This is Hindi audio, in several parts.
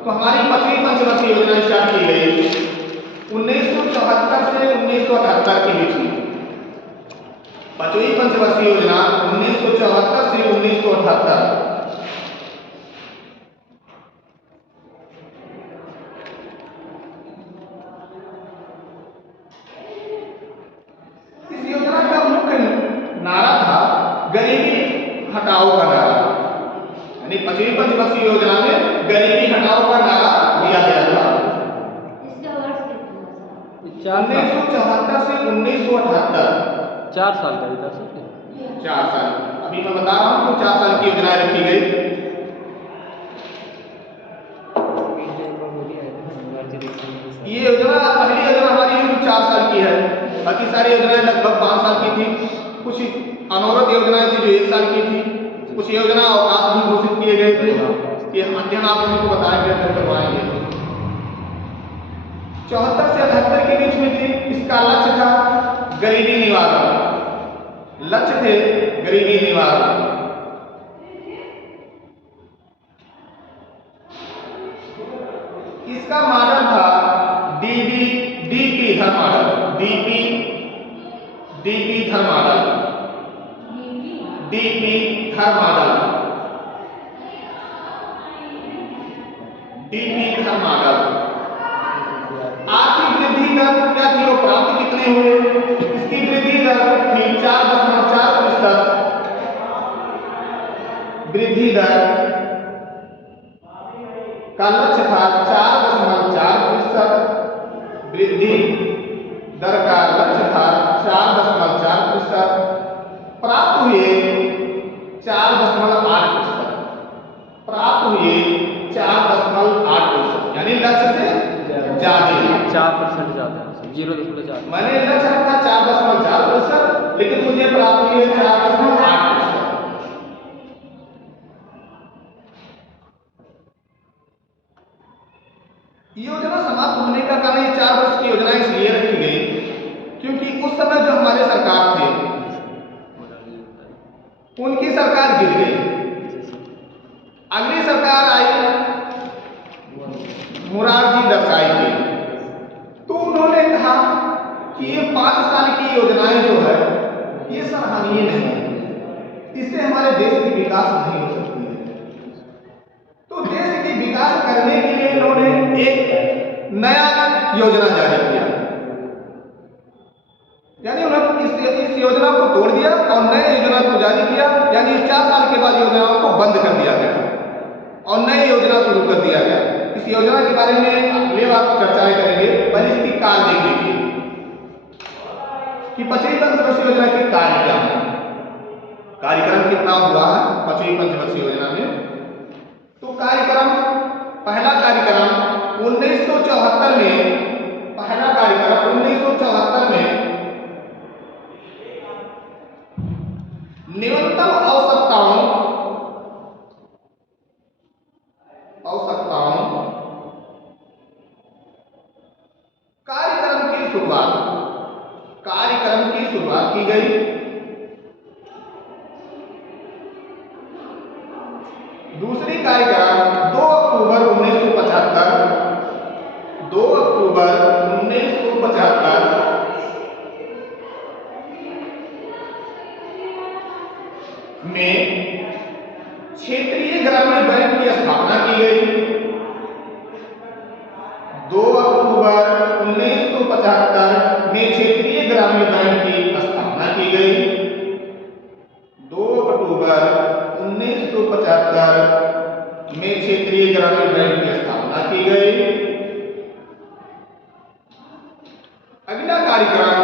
तो हमारी 5वीं पंचवर्षीय योजना स्टार्ट की गई 1974 से 1978 के बीच में। 5वीं पंचवर्षीय योजना 1974 से 1978। इस योजना का मुख्य नारा था गरीबी हटाओ का नारा, यानी 5वीं पंचवर्षीय योजना में गरीबी हटाओ का नारा दिया गया था। 1974 से 1978 4 साल का था सर। 4 साल। अभी मैं बता रहा हूँ तो 4 साल की योजना रखी गई। ये योजना पहली योजना हमारी 4 साल की है, बाकी सारी योजनाएं लगभग 5 साल की थी। कुछ अनवरत योजनाएं थी जो 1 साल की थी। कुछ योजना अवकाश भी घोषित किए गए थे कि अध्ययन आप लोगों को बताएंगे फिर करवाएंगे। 74 से 78 के बीच में थी। इसका लक्ष्य था गरीबी निवारण। लक्ष्य थे गरीबी निवारण। इसका मॉडल था डीपी धर मॉडल। डीपी धर मॉडल। डीपी धर मॉडल। डीपी धर मॉडल। आर्थिक वृद्धि दर क्या थी और प्राप्त कितने हुए? इसकी वृद्धि दर थी 4.4%। वृद्धि दर का लक्ष्य था 4.4%। वृद्धि दर का लक्ष्य था 4.4%। प्राप्त हुए 4.8%। प्राप्त हुए 4.8%, यानी लक्ष्य से ज्यादा 4% ज्यादा है, 0.4। मैंने लक्ष्य रखा 4.4%, लेकिन मुझे प्राप्त हुई 4.8%। योजना समाप्त होने का कारण ये 4 वर्ष की योजना इसलिए रखी गई क्योंकि उस समय जो हमारे सरकार थे उनकी सरकार गिर गई। अगली सरकार आई मोरारजी देसाई की। तो उन्होंने कहा कि ये 5 साल की योजनाएं जो है ये सराहनीय नहीं है, इससे हमारे देश की विकास नहीं हो सकती है। तो देश की विकास करने के लिए इन्होंने एक नया योजना जारी किया, यानी उन्होंने इस योजना को तोड़ दिया और नए योजना को जारी किया। यानी 4 साल के बाद योजनाओं को बंद कर दिया गया और नई योजना शुरू कर दिया गया। इस योजना के बारे में अगले बार चर्चाएं करेंगे। पहले इसकी कार्य देख लीजिए कि 5वीं पंचवर्षीय योजना के कार्य क्या है, कार्यक्रम कितना हुआ है 5वीं पंचवर्षीय योजना में। तो कार्यक्रम, पहला कार्यक्रम 1974 में, पहला कार्यक्रम 1974 में न्यूनतम आवश्यकताओं कार्यक्रम की शुरुआत की गई। दूसरी कार्यक्रम 2 अक्टूबर 1975 में क्षेत्रीय ग्रामीण बैंक की स्थापना की गई। 2 अक्टूबर 1975 में क्षेत्रीय ग्रामीण बैंक की स्थापना की गई। 2 अक्टूबर 1975 में क्षेत्रीय ग्रामीण बैंक की स्थापना की गई। अगला कार्यक्रम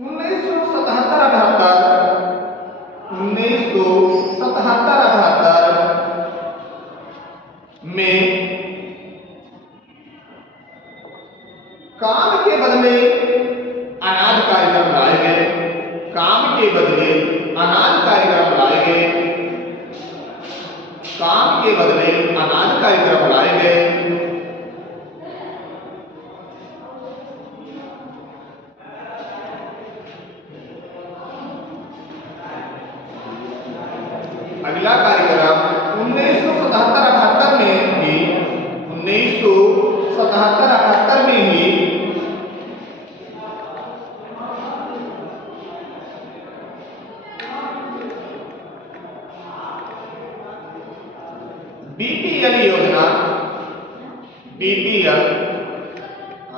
1977-78 में काम के बदले अनाज कार्यक्रम लाए गए। काम के बदले अनाज कार्यक्रम लाए गए। काम के बदले अनाज कार्यक्रम लाए गए। अगला कार्यक्रम 1977-78 में भी बीपीएल योजना, बीपीएल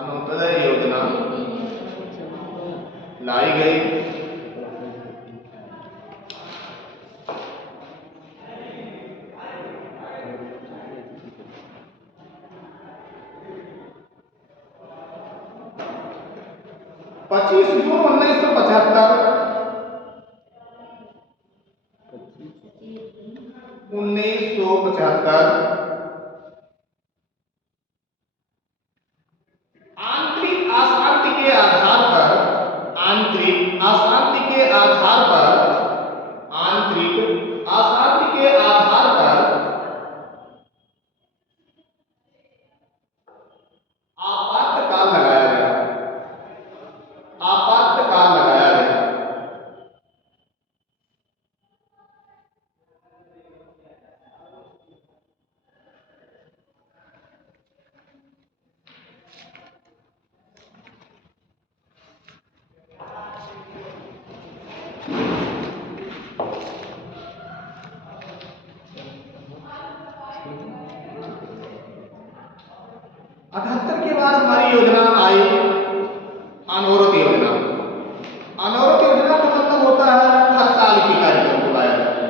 अंत्योदय योजना लाई गई। पच्चीस जून 1975 आंतरिक अशांति के आधार पर, आंतरिक अशांति के आधार पर, आंतरिक अशांति के आधार पर आपातकाल लगाया गया, आपातकाल लगाया गया। अठहत्तर के बाद हमारी योजना आई अनवरत योजना। अनवरत योजना का मतलब होता है हर साल की कार्यक्रम को लाया जाता है।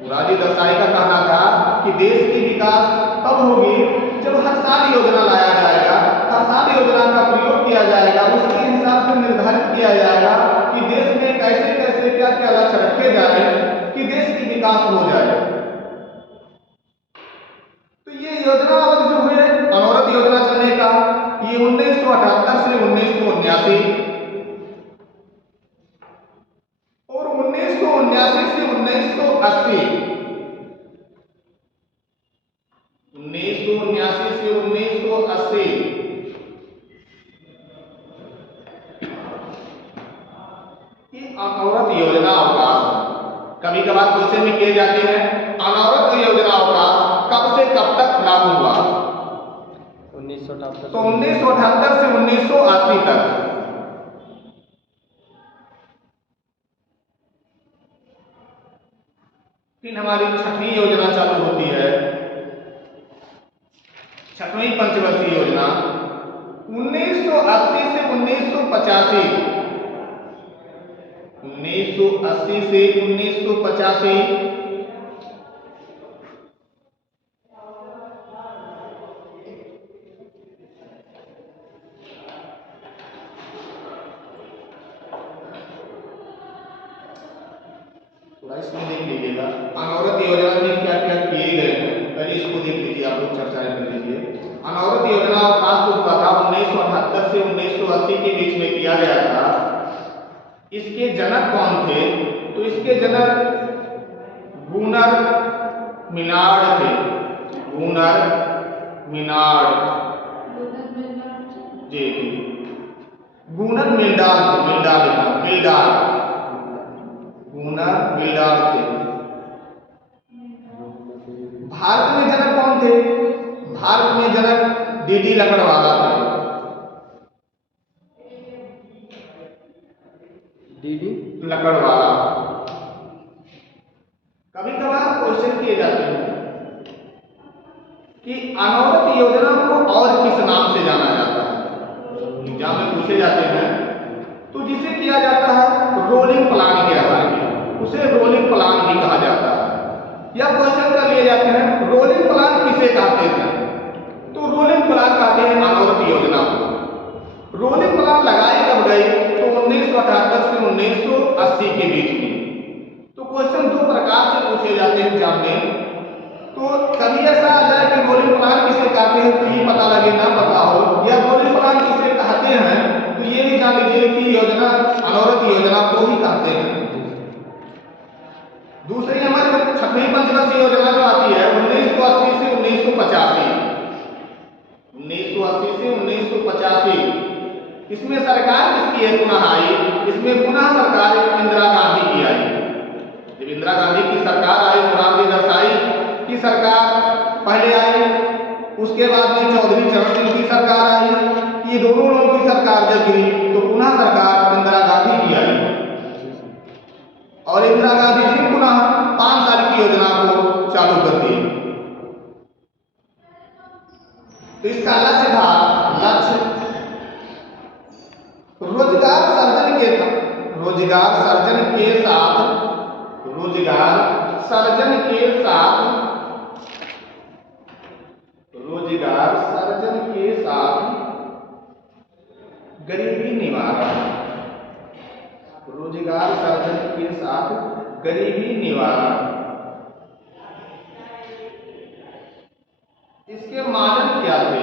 मुरारजी देसाई का कहना था कि देश की विकास तब होगी जब हर साल योजना लाया जाएगा, हर साल योजना का प्रयोग किया जाएगा, उसके हिसाब से निर्धारित किया जाएगा कि देश में कैसे कैसे क्या क्या लक्ष्य रखे जाए कि देश की विकास हो जाए। तो ये योजना अवधि जो हुई अनवरत योजना चलने का, ये 1978 से 1979 और 1979 से 1980, 1979 से 1980 ये अनवरत योजना अवकाश कभी कभार क्वेश्चन में किए जाते हैं। अनवरत योजना अवकाश कब से कब तक लागू हुआ? 1978 तो 1978 से 1980 तक। फिर हमारी छठवीं योजना चालू होती है, छठवीं पंचवर्षीय योजना 1980 से 1985, 1980 से 1985 इसमें देख लीजिएगा अनवरत योजना में क्या क्या किए गए हैं, पहले इसको देख लीजिए, आप लोग चर्चाएं कर लीजिए। अनवरत योजना अवकाश जो हुआ था 1978 से 1980 के बीच में किया गया था। इसके जनक कौन थे? तो इसके जनक गूनर मिनार्ड थे, गूनर मिनार्ड जी, गूनर मिल्डाल, मिल्डाल गूनर मिल्डाल थे। भारत में जनक कौन थे? भारत में जनक डीडी लकड़वाला थे, डीडी लकड़वाला। कभी कभार क्वेश्चन किए जाते हैं कि अनवरत योजना को और किस नाम से जाना जाता है, एग्जाम में पूछे जाते हैं। तो जिसे किया जाता है रोलिंग प्लान के आधार पर, उसे रोलिंग प्लान भी कहा जाता है। या क्वेश्चन कर लिए जाते हैं रोलिंग प्लान किसे कहते हैं? तो रोलिंग प्लान कहते हैं अनवरत योजना को। रोलिंग प्लान लगाई कब गई? तो 1978 से 1980 के बीच में। तो क्वेश्चन दो प्रकार से पूछे जाते हैं एग्जाम में। तो कभी ऐसा आ जाए कि रोलिंग प्लान किसे कहते हैं तो ये पता लगे ना पता हो, या रोलिंग प्लान किसे कहते हैं तो ये भी जान लीजिए कि योजना अनवरत योजना को ही कहते हैं। दूसरी हमारी छठवीं पंचवर्षीय योजना जो आती है 1980 से 1985, 1980 से 1985 इसमें सरकार किसकी है पुनः आई? इसमें पुनः सरकार इंदिरा गांधी की आई। जब इंदिरा गांधी की सरकार आई, मुरारजी देसाई की सरकार पहले आई, उसके बाद में चौधरी चरण सिंह की सरकार आई। ये दोनों लोगों की सरकार जब गिरी तो पुनः सरकार इंदिरा गांधी की आई और इंदिरा गांधी फिर पुनः 5 साल की योजना को चालू कर दी। तो इसका लक्ष्य था, लक्ष्य रोजगार सर्जन के साथ रोजगार सर्जन के साथ रोजगार सर्जन के साथ गरीबी निवारण, रोजगार सर्जन के साथ गरीबी निवारण। इसके मॉडल क्या थे?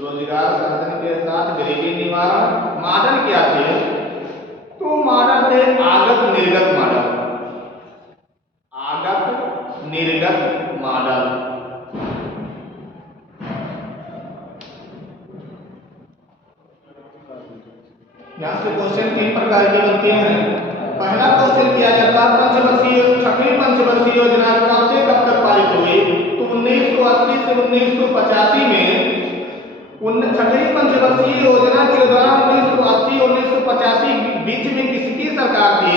रोजगार सर्जन के साथ गरीबी निवारण मॉडल क्या थे? तो मॉडल थे आगत निर्गत मॉडल, आगत निर्गत मॉडल। यहाँ से क्वेश्चन 3 प्रकार के बनते हैं। पहला क्वेश्चन किया जाता है पंचवर्षीय छठी पंचवर्षीय योजना कब से कब तक पारित हुई? तो 1980 से 1985 में छठी पंचवर्षीय योजना के दौरान 1980-1985 बीच में किसकी सरकार थी?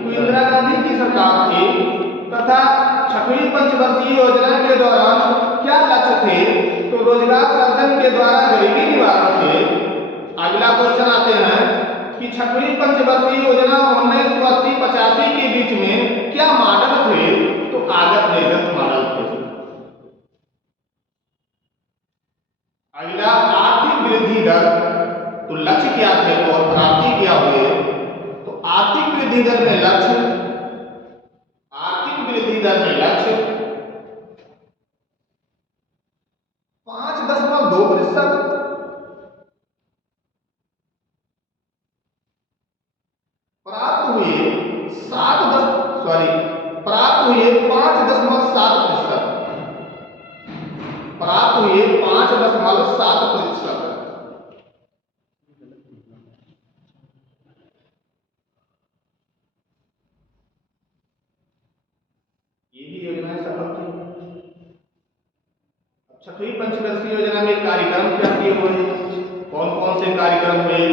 तो इंदिरा गांधी की सरकार थी। तथा छठी पंचवर्षीय योजना के दौरान क्या लक्ष्य थे? तो रोजगार सर्जन के द्वारा गरीबी निवारण थे। अगला क्वेश्चन आते हैं कि छठी पंचवर्षीय योजना 1980-85 के बीच में क्या मॉडल थे? तो आगत निर्गत मॉडल थे। अगला आर्थिक वृद्धि दर, तो लक्ष्य क्या थे और प्राप्ति क्या हुए? तो आर्थिक वृद्धि दर में लक्ष्य, आर्थिक वृद्धि दर में लक्ष्य 5.2%, प्राप्त हुए 5.7%, प्राप्त हुए 5.7%। ये भी योजनाएं सफल थी। छठी पंचवर्षीय योजना में कार्यक्रम क्या किए हुए? कौन कौन से कार्यक्रम में?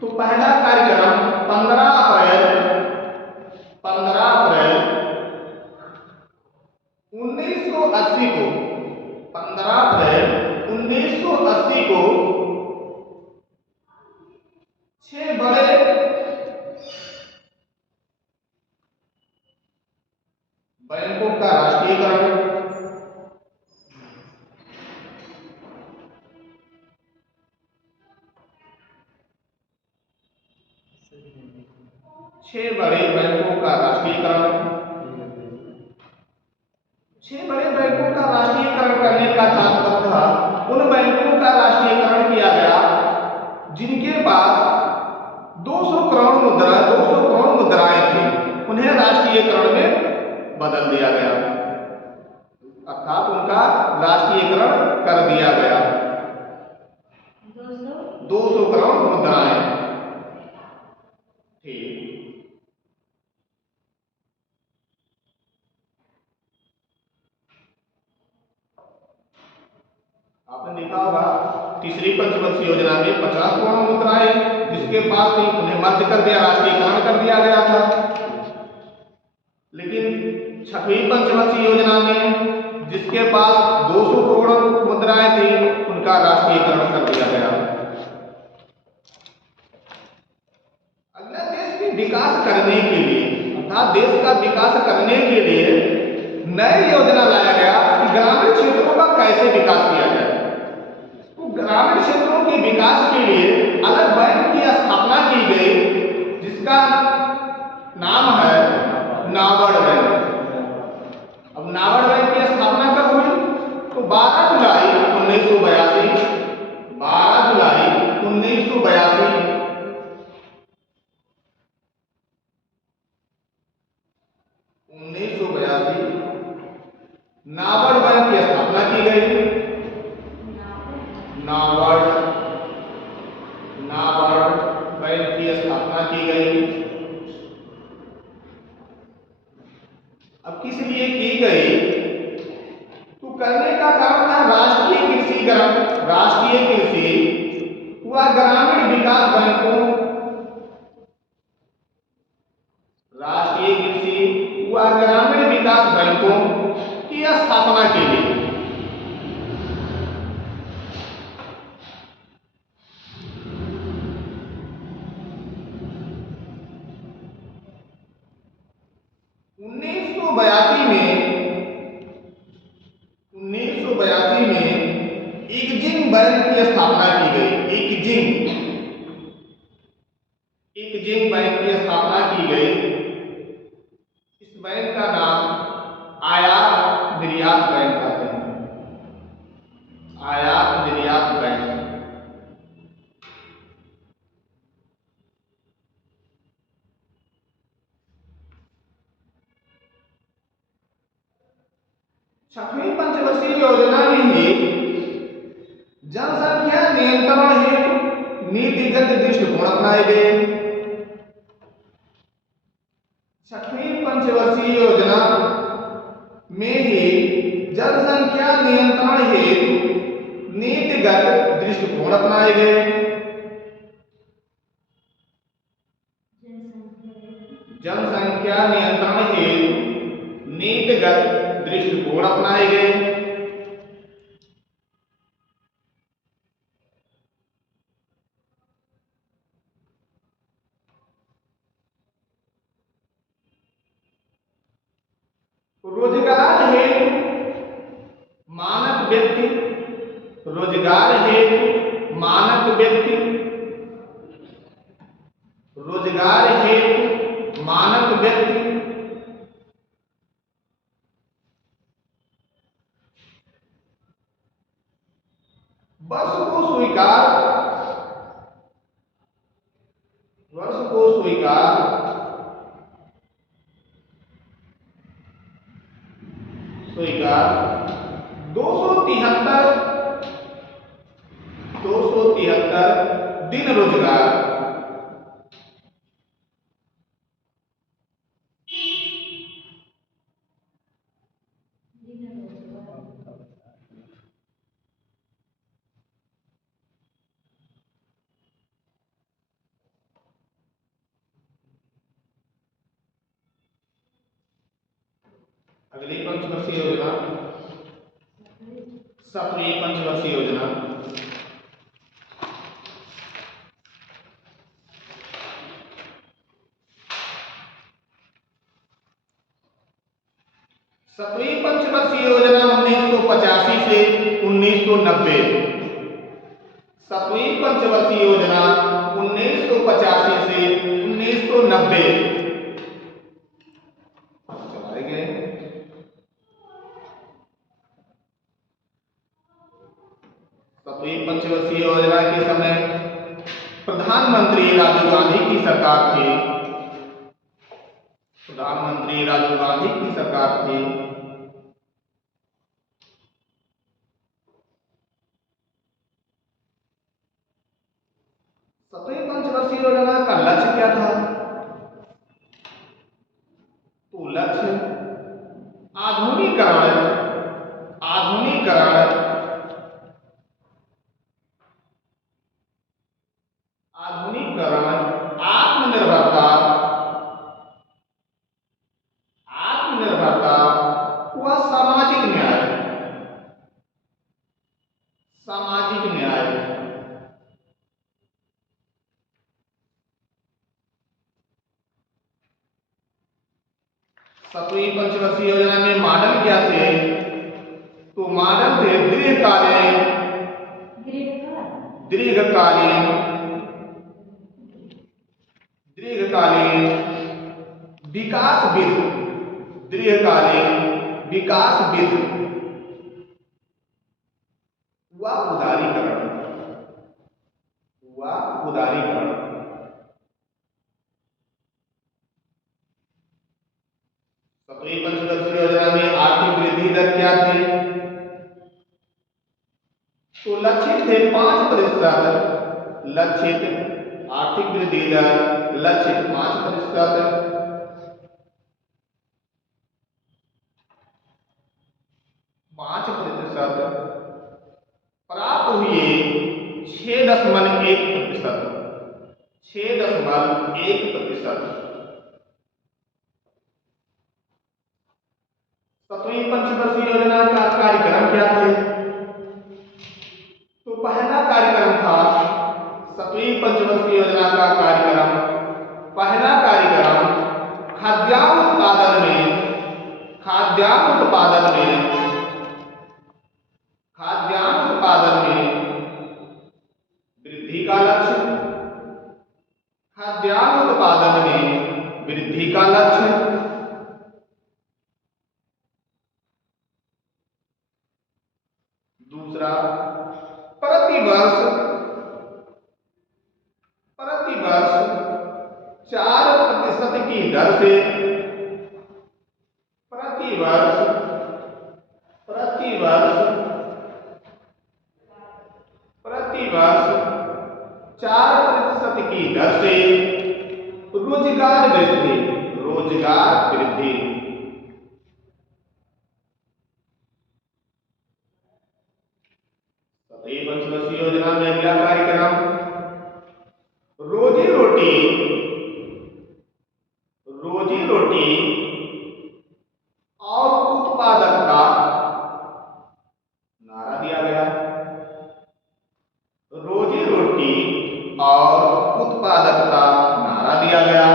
तो पहला कार्यक्रम 15 अप्रैल 1980 को 15 अप्रैल 1980 को 6 बड़े बैंकों का राष्ट्रीयकरण, 6 बड़े बैंकों का राष्ट्रीयकरण, 6 बड़े बैंकों का राष्ट्रीयकरण करने का तात्पर्य था उन बैंकों का राष्ट्रीयकरण किया गया जिनके पास 200 करोड़ मुद्राएं थी, उन्हें राष्ट्रीयकरण में बदल दिया गया, अर्थात उनका राष्ट्रीयकरण कर दिया गया। 200 करोड़ मुद्राएं थी। आपने देखा होगा तीसरी पंचवर्षीय योजना में 50 करोड़ मुद्राएं जिसके पास थी उन्हें मर्ज कर दिया, राष्ट्रीयकरण कर दिया गया था। लेकिन छठी पंचवर्षीय योजना में जिसके पास 200 करोड़ मुद्राएं थी उनका राष्ट्रीयकरण कर दिया गया। अगला देश के विकास करने के लिए अर्थात देश का विकास करने के लिए नई योजना लाया गया कि ग्रामीण क्षेत्रों का कैसे विकास किया जाए। तो ग्रामीण क्षेत्रों के विकास के लिए अलग बैंक की स्थापना की गई जिसका नाम है नाबार्ड बैंक। अब नाबार्ड बैंक की स्थापना कब हुई? तो 12 जुलाई 1982 नाबार्ड बैंक की स्थापना की गई। नाबार्ड बैंक की स्थापना की गई। अब किस लिए की गई? तो करने का कारण था राष्ट्रीय कृषि व ग्रामीण विकास बैंकों, राष्ट्रीय कृषि व ग्रामीण विकास बैंकों की स्थापना के लिए। बैंक की स्थापना की गई। इक्जिंग बैंक की स्थापना की गई। इस बैंक का नाम आयात निर्यात बैंक कहते हैं। आयात निर्यात बैंक। छठवीं पंचवर्षीय योजना में ही जनसंख्या नियंत्रण हेतु नीतिगत दृष्टिकोण अपनाए गए। छठवीं पंचवर्षीय योजना में ही जनसंख्या नियंत्रण हेतु नीतिगत दृष्टिकोण अपनाए गए। जनसंख्या नियंत्रण हेतु नीतिगत दृष्टिकोण अपनाए गए। रोजगार हेतु मानक व्यक्ति, रोजगार हेतु मानक व्यक्ति, रोजगार हेतु मानक व्यक्ति, वर्ष को स्वीकार, वर्ष को स्वीकार, 273 दिन रोजगार। अगली पंचवर्षीय योजना, सप्तमी पंचवर्षीय योजना। सप्तमी पंचवर्षीय योजना 1985 से 1990। सप्तमी पंचवर्षीय योजना 1985 से 1990 चलाए गए। सप्तमी पंचवर्षीय योजना के समय प्रधानमंत्री राजीव गांधी की सरकार थी। प्रधानमंत्री राजीव गांधी की सरकार थी। सप्तमी पंचवर्षीय योजना का लक्ष्य क्या था? तो लक्ष्य आधुनिकीकरण, आधुनिकीकरण, आधुनिकीकरण, आत्मनिर्भरता, आत्मनिर्भरता व सामाजिक न्याय, सामाजिक न्याय। सप्तमी पंचवर्षीय योजना में मॉडल क्या थे? तो मॉडल थे दीर्घकालीन, दीर्घकालीन, दीर्घकालीन विकास विधि, दीर्घकालीन विकास विधि व उदारीकरण, व उदारीकरण। सप्तमी पंचवर्षीय योजना में आर्थिक वृद्धि दर क्या थी? तो लक्षित थे 5%, लक्षित आर्थिक वृद्धि दर लक्षित 5%। प्राप्त हुए 6.1%, 6.1%। सप्तमी पंचवर्षीय योजना का कार्यक्रम क्या थे? तो पहला कार्यक्रम था सप्तमी पंचवर्षीय योजना का कार्यक्रम, पहला कार्यक्रम खाद्यान्न उत्पादन में, खाद्यान्न उत्पादन में, खाद्यान्न उत्पादन में उत्पादन में वृद्धि का लक्ष्य। दूसरा, प्रतिवर्ष 4% की दर से प्रतिवर्ष 4% की दर से रोजगार वृद्धि। सतही पंचवर्षीय योजना में अगला कार्यक्रम रोजी रोटी और उत्पादकता नारा दिया गया। रोजी रोटी और उत्पादकता नारा दिया गया।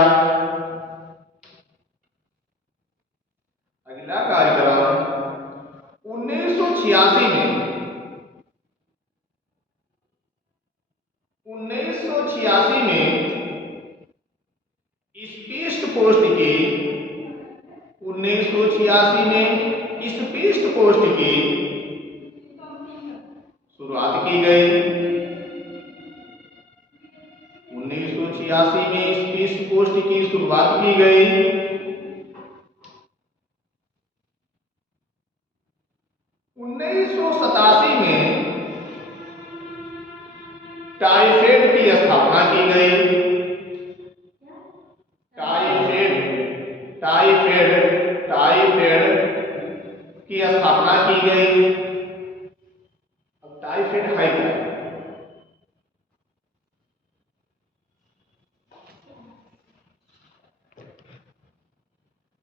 अगला कार्यक्रम 1986 में 1986 में स्पीड पोस्ट की 1986 में स्पीड पोस्ट की शुरुआत की गई। 1986 में स्पीड पोस्ट की शुरुआत की गई। 1987 में टाइफेड की स्थापना की गई। टाइफेड की स्थापना की गई। अब टाइफेड है क्या?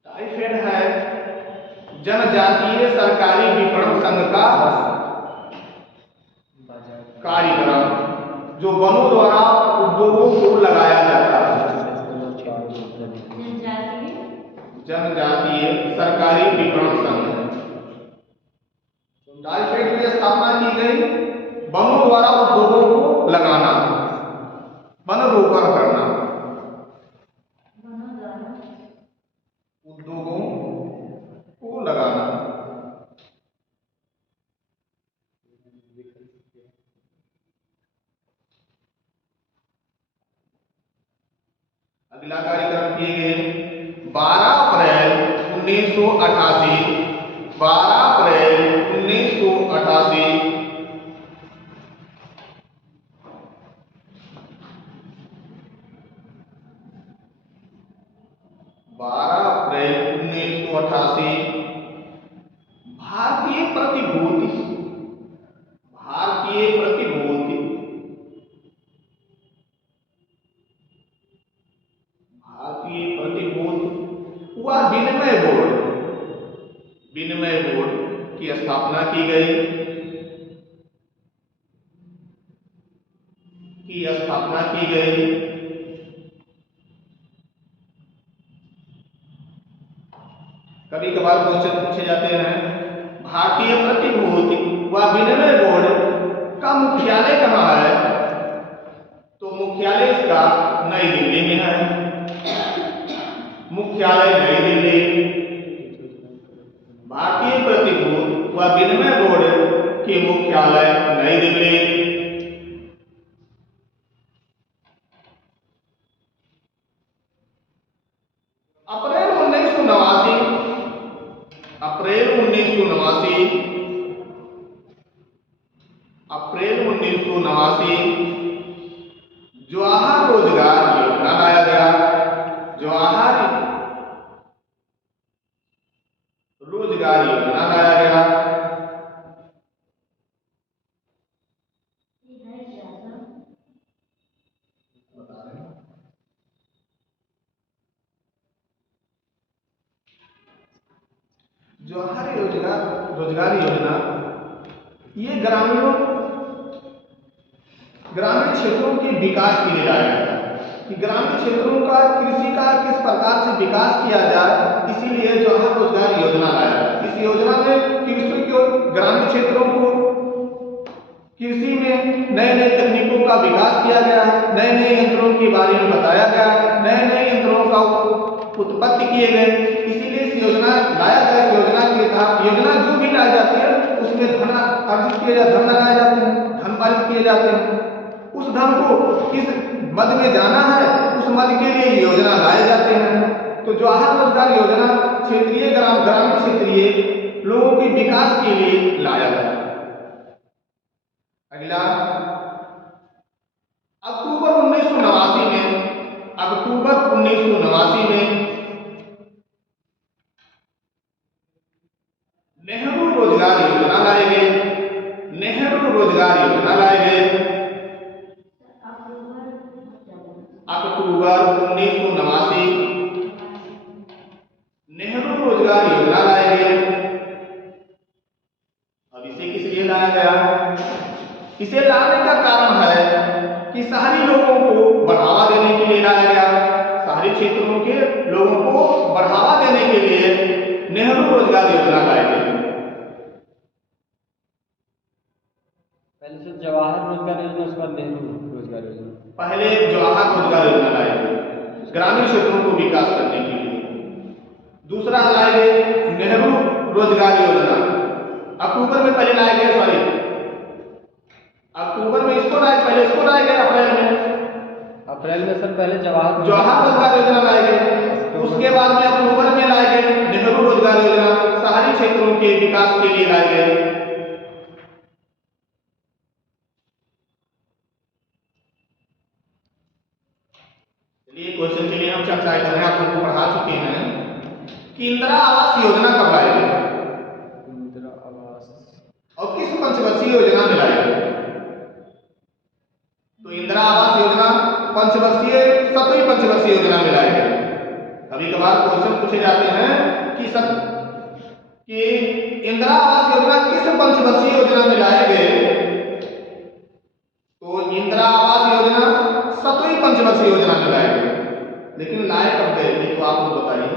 टाइफेड है जनजातीय सरकारी विपणन संघ का कार्यक्रम जो वनों द्वारा उद्योगों को लगाया जाता है। जनजातीय सरकारी विपणन संघ। टाइफेड की स्थापना की गई वनों द्वारा उद्योगों को लगाना, वन रोपण करना, उद्योगों को लगाना। अगला कार्यक्रम किए गए 12 अप्रैल 1988 12 अप्रैल 1988 12 अप्रैल 1988 भारतीय प्रतिभूति व विनिमय बोर्ड की स्थापना की गई। कभी कभार क्वेश्चन पूछे जाते हैं, भारतीय प्रतिभूति व विनिमय बोर्ड का मुख्यालय कहाँ है? तो मुख्यालय इसका नई दिल्ली में है। मुख्यालय नई दिल्ली। भारतीय प्रतिभूति व विनिमय बोर्ड की मुख्यालय नई दिल्ली। अप्रैल 1989 जवाहर रोजगार योजना लाया गया। जवाहर रोजगार योजना लाया गया। जवाहर रोजगार योजना ये ग्रामीण क्षेत्रों के विकास के लिए लाया गया कि ग्रामीण क्षेत्रों का कृषि का किस प्रकार से विकास किया जाए, इसीलिए जवाहर रोजगार योजना लाया गया। इस योजना में कृषि को ग्रामीण क्षेत्रों को कृषि में नए नए तकनीकों का विकास किया गया, नए नए यंत्रों के बारे में बताया गया, नए नए यंत्रों का उत्पत्ति किए गए। इसीलिए इस योजना लाया गया। इस योजना के तहत योजना जो भी लाई जाती है उसमें धन अर्जित किए जाते, धन लगाए जाते हैं, धन अर्जित किए जाते हैं। उस धन को किस मद में जाना है, उस मद के लिए योजना लाए जाते हैं। तो जवाहर रोजगार योजना क्षेत्रीय ग्रामीण क्षेत्रीय लोगों के विकास के लिए लाया गया। अगला, अक्टूबर 1989 में नेहरू रोजगार योजना लाए गए। नेहरू रोजगार योजना लाए गए अक्टूबर 1989 नेहरू रोजगार योजना लाए गए। अब इसे किस लिए लाया गया? इसे लाने का कारण है कि शहरी लोगों को बढ़ावा देने के लिए लाया गया। शहरी क्षेत्रों के लोगों को बढ़ावा देने के लिए नेहरू रोजगार योजना लाई गई। पहले से जवाहर रोजगार योजना, उसके बाद नेहरू रोजगार योजना। पहले जवाहर रोजगार योजना लाई गई ग्रामीण क्षेत्रों को विकास करने के लिए। दूसरा लाई गई नेहरू रोजगार योजना। अक्टूबर में पहले लाए गए, सॉरी अक्टूबर में इसको लाए, पहले इसको लाए गए अप्रैल में सर पहले जवाहर रोजगार योजना लाए गए। उसके बाद में अक्टूबर में लाए गए नेहरू रोजगार योजना, शहरी क्षेत्रों के विकास के लिए लाए गए। चलिए क्वेश्चन के लिए हम चर्चा कर रहे हैं, आप लोगों को पढ़ा चुके हैं कि इंदिरा आवास योजना कब लाई गई और किस पंचवर्षीय योजना में लाई गई? तो इंदिरा आवास योजना पंचवर्षीय 7वीं पंचवर्षीय योजना में लाई गई। कभी कभार क्वेश्चन पूछे जाते हैं कि इंदिरा आवास योजना किस पंचवर्षीय योजना में लाए गए? तो इंदिरा आवास योजना 7वीं पंचवर्षीय योजना में लाए गए। लेकिन लाए कब गए ये तो आप लोग बताइए,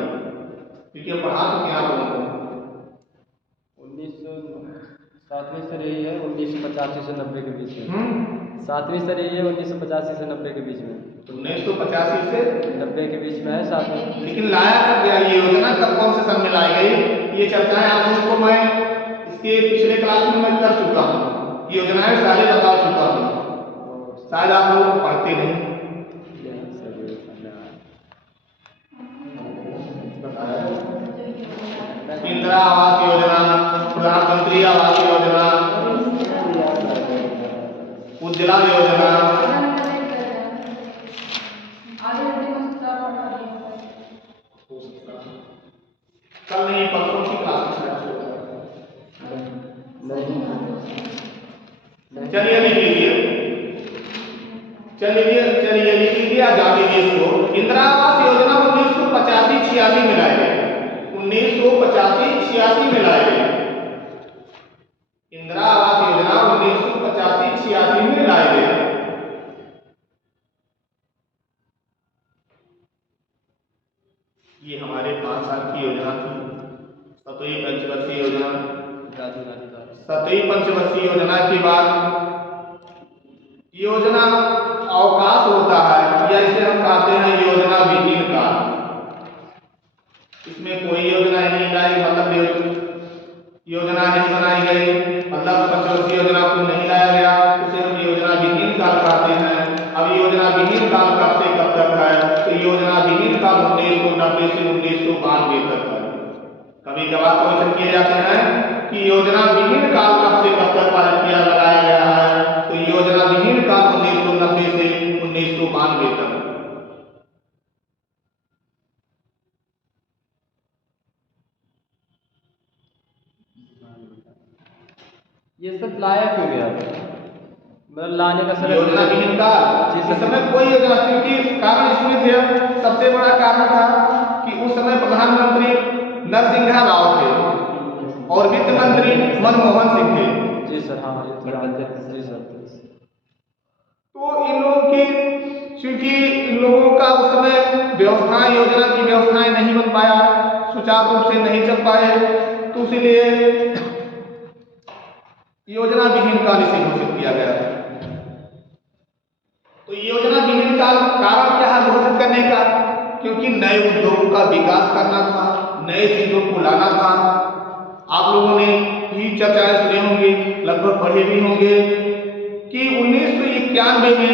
क्योंकि पढ़ा चुके हैं आप लोगों को। 7वीं सर यही है 1985 से 90 के बीच में। 7वीं सर यही है 1985 से 90 के बीच में। 1985 से 90 के बीच में है 7वीं। लेकिन लाया कब गया ये योजना, कब कौन से सन में लाई गई? ये चर्चाएं आप लोगों को मैं इसके पिछले क्लास में मैं कर चुका हूँ, योजनाएं सारे बता चुका हूँ, शायद आप लोग पढ़ते नहीं। इंदिरा आवास योजना, प्रधानमंत्री आवास योजना, उज्ज्वला योजना, कल नहीं परसों की क्लास में। चलिए लिख लीजिए आजाद लीजिए इसको। इंदिरा आवास योजना 1985-86 में लाई गई। 1985-86 में लाई गई इंदिरा आवास योजना 1985-86 में लाई गई। ये हमारे 5 साल की योजना थी, 7वीं पंचवर्षीय योजना। 7वीं पंचवर्षीय योजना के बाद योजना अवकाश होता है, या इसे हम कहते हैं योजना विहीन काल। इसमें कोई योजना नहीं लाई, मतलब योजना नहीं बनाई गई, मतलब पंचवर्षीय योजना को नहीं लाया गया, उसे हम योजना विहीन काल कहते हैं। अब योजना विहीन काल कब से कब तक है? तो योजना विहीन काल 1990 से 1992 तक है। कभी कभार क्वेश्चन किए जाते हैं कि योजना विहीन काल कब से कब तक पारित किया लगाया गया है? तो योजना विहीन काल 1990 से 1992 तक। ये सब लाया क्यों गया? मतलब लाने का सर योजना विहीन काल इस समय कोई योजना, क्योंकि कारण इसमें थे, सबसे बड़ा कारण था कि उस समय प्रधानमंत्री नरसिंह राव थे और वित्त मंत्री मनमोहन सिंह थे। जी सर, हाँ ये तो जानते हैं। जी सर, तो इन लोगों की, क्योंकि इन लोगों का उस समय व्यवस्थाएं, योजना की व्यवस्थाएं नहीं बन पाया, सुचारू रूप से नहीं चल पाए, तो इसलिए योजना विहीन काल इसे घोषित किया गया। तो योजना विहीन काल कारण क्या है घोषित करने का? क्योंकि नए उद्योगों का विकास करना था, नए चीजों को लाना था। आप लोगों ने ही चर्चाएं सुने होंगे, लगभग पढ़े भी होंगे कि 1991 में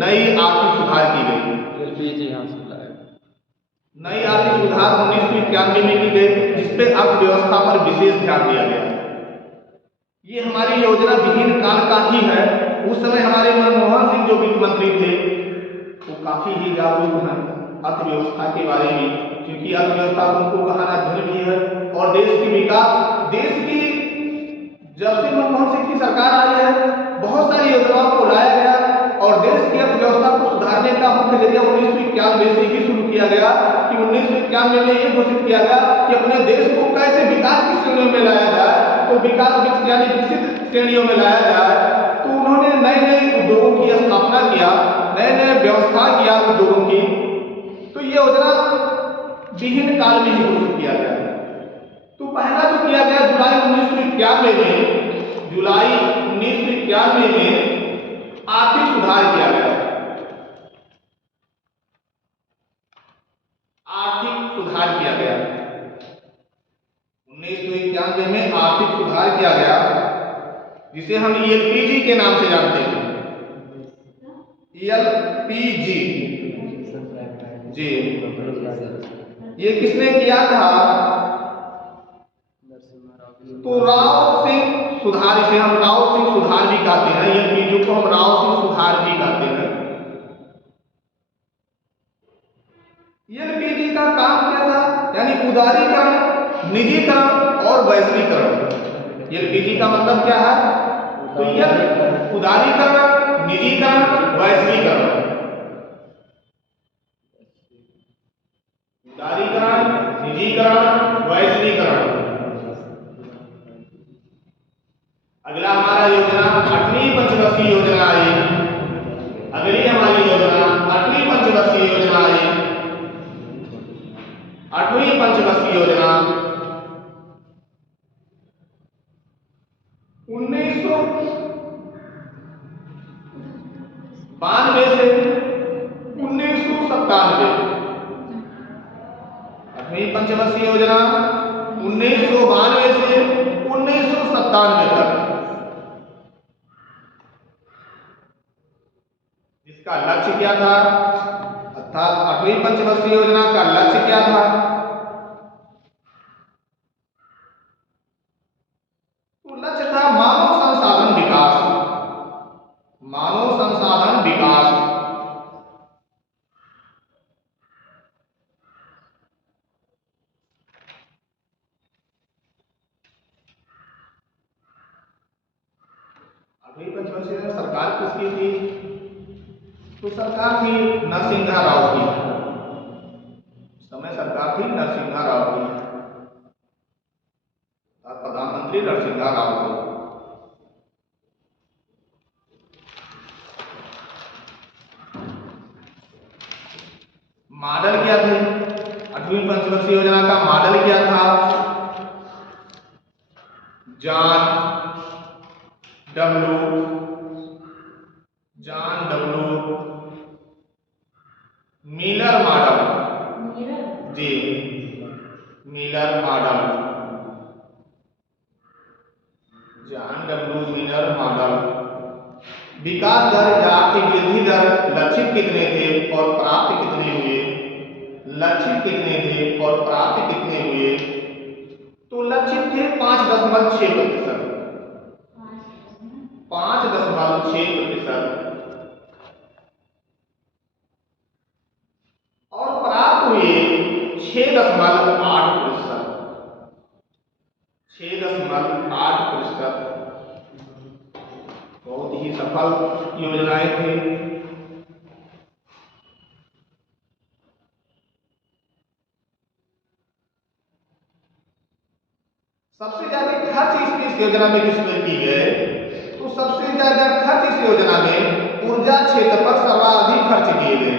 नई आर्थिक सुधार की गई। एलपीजी हाँ सप्लाई नई आर्थिक सुधार 1991 में की गई, जिसपे अर्थव्यवस्था पर विशेष ध्यान दिया गया। ये हमारी योजना विहीन काल का ही है। उस समय हमारे मनमोहन सिंह जो वित्त मंत्री थे वो काफी ही जागरूक हैं अर्थव्यवस्था के बारे में, क्योंकि अर्थव्यवस्था उनको कहाना धन भी है और देश की विकास, देश की जब से मनमोहन सिंह की सरकार आई है बहुत सारी योजनाओं को लाया गया और देश की अर्थव्यवस्था को सुधारने का मुख्य जरिया 1991 से ही शुरू किया गया कि 1991 में यह घोषित किया गया कि अपने देश को कैसे विकास की श्रेणियों में लाया जाए। तो विकास यानी विकसित श्रेणियों में लाया जाए, तो उन्होंने नए नए उद्योगों की स्थापना किया, नए नए व्यवस्था किया उद्योगों की। तो ये योजना विहीन काल में ही घोषित किया गया। तो पहला जो किया गया जुलाई 1991 में, जुलाई 1991 में आर्थिक सुधार किया गया। आर्थिक सुधार किया गया 1991 में आर्थिक सुधार किया गया, जिसे हम एलपीजी के नाम से जानते हैं। एलपीजी जी, ये किसने किया था? तो राव सिंह सुधार, इसे हम राव सिंह सुधार भी कहते हैं। एलपीजी को हम राव सिंह सुधार भी कहते हैं। एलपीजी का काम क्या था? यानी उदारीकरण, निजीकरण और वैश्वीकरण। एलपीजी का मतलब क्या है? तो यह उदारीकरण, निजीकरण, वैश्वीकरण। उदारीकरण, निजीकरण, वैश्वीकरण। अगला हमारा योजना 8वीं पंचवर्षीय योजना आई। अगली हमारी योजना 8वीं पंचवर्षीय योजना आई। 8वीं पंचवर्षीय योजना 1992 से 1997। 8वीं पंचवर्षीय योजना 1992 से 1997 तक। इसका लक्ष्य क्या था? अर्थात 8वीं पंचवर्षीय योजना का लक्ष्य क्या था? तो लक्ष्य था मानव संसाधन विकास। मानव संसाधन विकास। अगली पंचवर्षीय सरकार किसकी थी? तो सरकार थी नरसिम्हा राव की। समय सरकार थी नरसिम्हा राव की, प्रधानमंत्री नरसिम्हा राव की। मॉडल क्या थे? 8वीं पंचवर्षीय योजना का मॉडल क्या था? John W Miller model. जी, Miller model, John W Miller model. विकास दर या आर्थिक वृद्धि दर लक्षित कितने थे और प्राप्त कितने हुए? लक्षित कितने थे और प्राप्त कितने हुए? तो लक्षित थे 5.6%। 5.6% और प्राप्त हुए 6.8%। 6.8%। बहुत ही सफल योजनाएं थी। सबसे ज्यादा खर्च इस योजना में किसमें की गए? तो सबसे ज्यादा खर्च इस योजना में ऊर्जा क्षेत्र पर सर्वाधिक खर्च किए गए।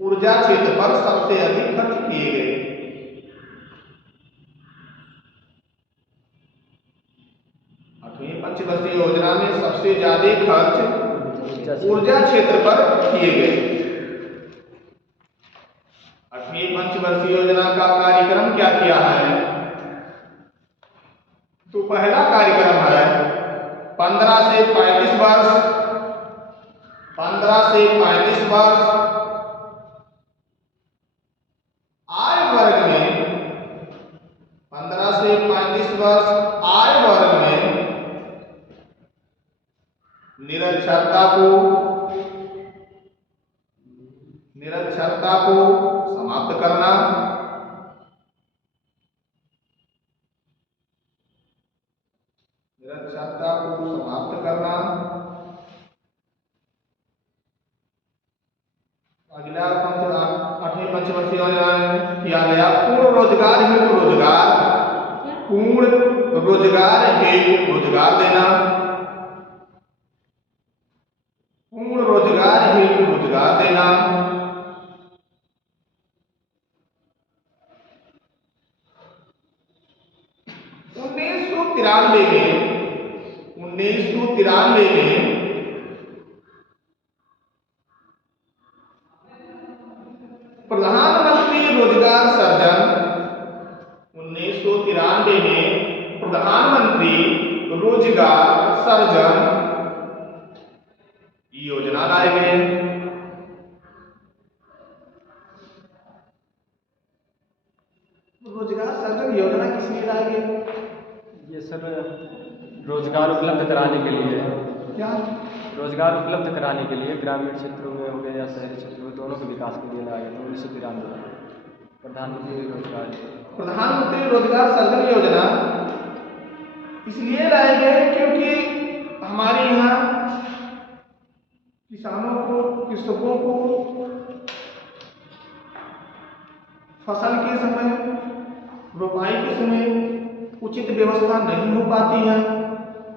ऊर्जा क्षेत्र पर सबसे अधिक खर्च किए गए। 8वीं पंचवर्षीय योजना में सबसे ज्यादा खर्च ऊर्जा क्षेत्र पर किए गए। 8वीं पंचवर्षीय योजना का कार्यक्रम क्या किया है? तो पहला कार्यक्रम है 15 से 35 वर्ष, 15 से 35 वर्ष आय वर्ग में, 15 से 35 वर्ष आय वर्ग में निरक्षरता को समाप्त करना, निरक्षरता को समाप्त करना। अगला 8वीं पंचवर्षीय योजना में किया गया पूर्ण रोजगार हेतु रोजगार, पूर्ण रोजगार हेतु रोजगार देना, पूर्ण रोजगार हेतु रोजगार देना। 1993 में प्रधानमंत्री रोजगार सृजन, 1993 में प्रधानमंत्री रोजगार सृजन योजना लाए गए। रोजगार सृजन योजना किस लिए लाई गई? ये सर रोजगार उपलब्ध कराने के लिए। क्या? रोजगार उपलब्ध कराने के लिए ग्रामीण क्षेत्रों में हो गए या शहरी क्षेत्रों में, दोनों के विकास के लिए लाया गया 1993 प्रधानमंत्री रोजगार सृजन योजना इसलिए लाए गए क्योंकि हमारे यहाँ किसानों को, कृषकों को फसल के समय, रोपाई के समय उचित व्यवस्था नहीं हो पाती है।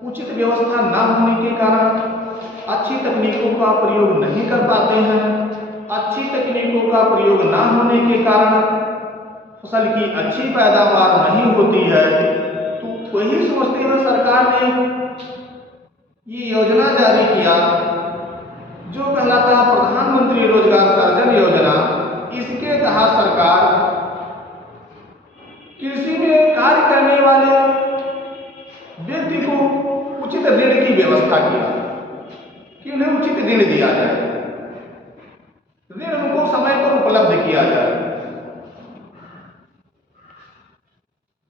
उचित व्यवस्था न होने के कारण अच्छी तकनीकों का प्रयोग नहीं कर पाते हैं। अच्छी तकनीकों का प्रयोग न होने के कारण फसल की अच्छी पैदावार नहीं होती है। तो वही सोचते हुए सरकार ने ये योजना जारी किया जो कहलाता है प्रधानमंत्री रोजगार सृजन योजना। इसके तहत सरकार कृषि में कार्य करने वाले व्यक्ति को उचित ऋण की व्यवस्था किया कि उन्हें उचित ऋण दिया जाए, ऋण उनको समय पर उपलब्ध किया जाए।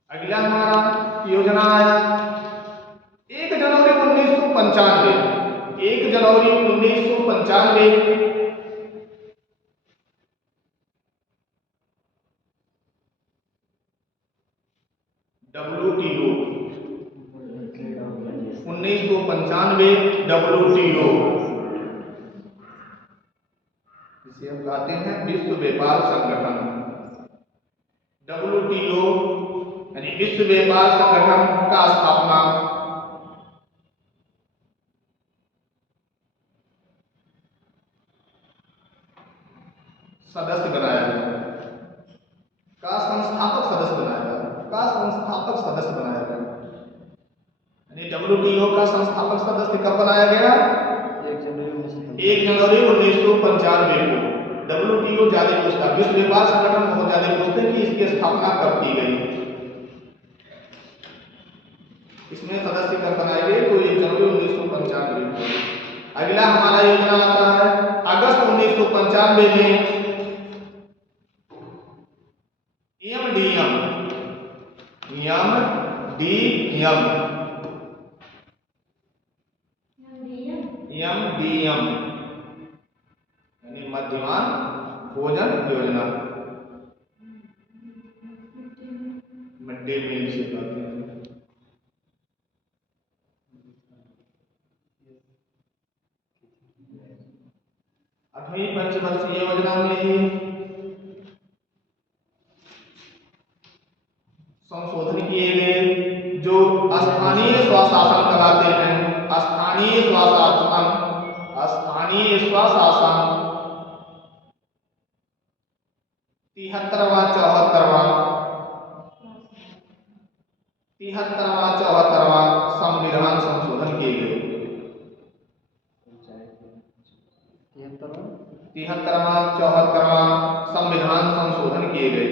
अगला हमारा योजना आया 1 जनवरी 1995, 1 जनवरी 1995 WTO, 1995 WTO, इसे हम कहते हैं विश्व व्यापार संगठन। WTO यानी विश्व व्यापार संगठन का स्थापना सदस्य बनाया गया, का संस्थापक सदस्य बनाया गया, का संस्थापक सदस्य बनाया गया। यानी WTO का संस्थापक सदस्य कब बनाया गया? 1 जनवरी 1995 को। WTO ज्यादा पूछता, विश्व व्यापार संगठन बहुत ज्यादा पूछते कि इसकी स्थापना कब की गई, इसमें सदस्य कब बनाए गए? तो 1 जनवरी 1995 को। अगला हमारा योजना आता है अगस्त 1995 में MDM, MDM यानी मध्यमान भोजन योजना, मिड डे मील से कहते हैं। अठवीं पंचवर्षीय योजना में ही संशोधन किए गए जो स्थानीय स्वशासन कराते हैं। स्थानीय स्वशासन 73वां 74वां संविधान 73वां 74वां संविधान संशोधन किए गए।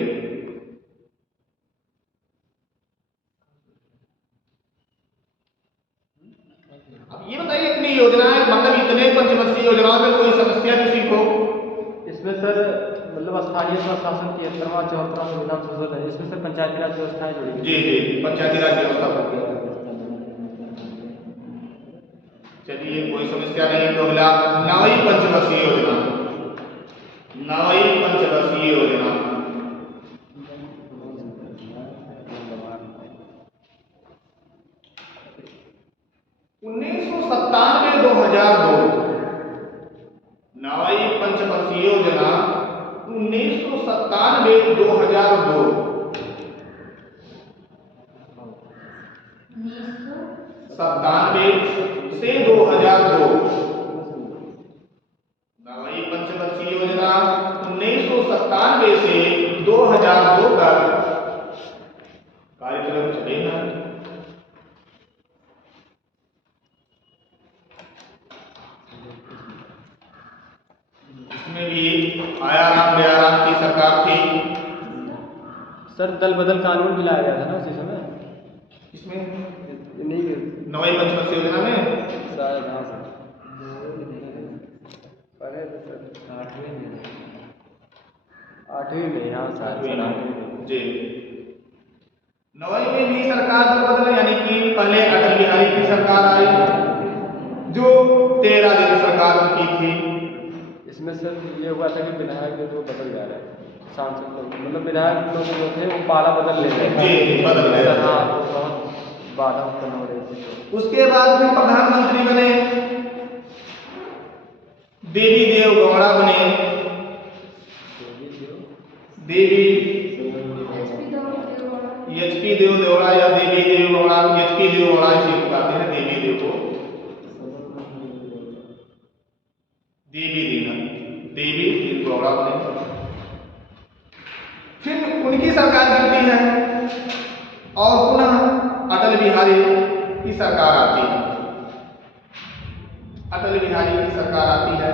अब ये बताइए, इतनी योजनाएं, मतलब इतने पंचवर्षीय योजनाओं में कोई समस्या किसी को? इसमें सर मतलब स्थानीय स्वशासन 73वां 74वां संविधान संशोधन है, इसमें सर पंचायती राज व्यवस्थाएं जुड़ी हुई जी जी, पंचायती राज व्यवस्था होती है। चलिए, कोई समस्या नहीं। तो अगला नई पंचवर्षीय योजना, नई पंचवर्षीय योजना। 1997-2002 नई पंचवर्षीय योजना 1997-2002 97 से 2002 नई पंचवर्षीय योजना 1997 से 2002 तक कार्यक्रम चलेगा। इसमें भी आया राम गया राम की सरकार थी। सर दल बदल कानून भी लाया गया था ना उसी समय। इसमें नहीं नई पंचवर्षीय योजना में शायद, हाँ सर पढ़े तो सर 8वीं में, हाँ शायद जी। नवई में भी सरकार दल बदल, यानी कि पहले अटल बिहारी की सरकार आई जो 13 दिन सरकार की थी। इसमें सर ये हुआ था कि विधायक जो बदल जा रहे हैं, सांसद लोग मतलब विधायक लोग जो थे वो पाला बदल ले रहे जी बदल गए। हाँ, तो बहुत बाधा उत्पन्न हो रही थी। उसके बाद फिर प्रधानमंत्री बने, देवी देव गौड़ा बने। देवी एचपी देव देवड़ा या देवी देव गौड़ा, एचपी देव गौड़ा इसे पुकारते हैं, देवी देव को देवी देना, देवी देव गौड़ा बने। फिर उनकी सरकार गिरती है और पुनः अटल बिहारी की सरकार आती है। अटल बिहारी की सरकार आती है।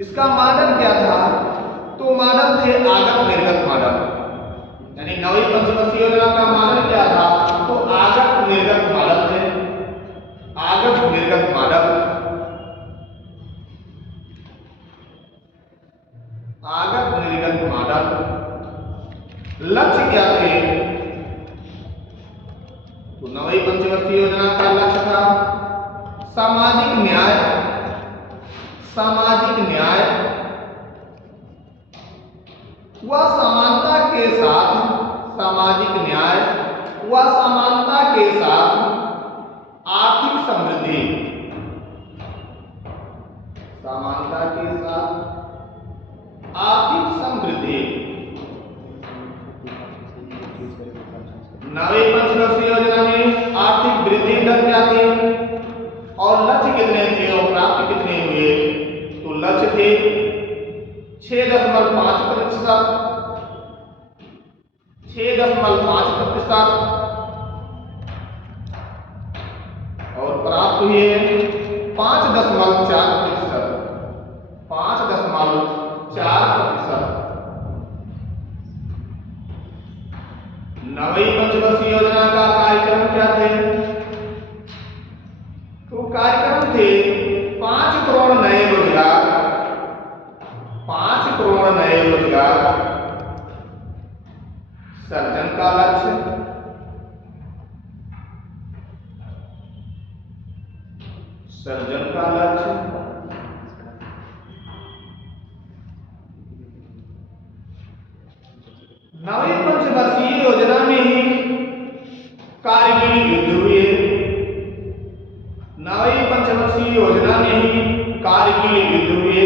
इसका मॉडल क्या था? तो मॉडल थे आगत निर्गत मॉडल, यानी नवी पंचवर्षीय योजना का मॉडल क्या था? तो आगत निर्गत मॉडल थे। आगत निर्गत मॉडल, आगत निर्गत मॉडल। लक्ष्य क्या थे? तो नवी पंचवर्षीय योजना का लक्ष्य था सामाजिक न्याय, सामाजिक न्याय व समानता के साथ, सामाजिक न्याय व समानता के साथ आर्थिक समृद्धि, समानता के साथ आर्थिक समृद्धि। नवी पंचवर्षीय योजना में आर्थिक वृद्धि दर क्या थी और लक्ष्य कितने थे और प्राप्ति कितने हुए? तो लक्ष्य थे 6.5%, 6.5% और प्राप्त हुए 5.4%, 5.4%। नवी पंचवर्षीय योजना का कार्यक्रम क्या थे? तो कार्यक्रम थे 5 करोड़ नए रोजगार, 5 करोड़ नए रोजगार सर्जन का लक्ष्य, सर्जन का लक्ष्य। नवी पंचवर्षीय योजना में ही कारगिल युद्ध हुए। नवी पंचवर्षीय योजना में ही कारगिल युद्ध हुए।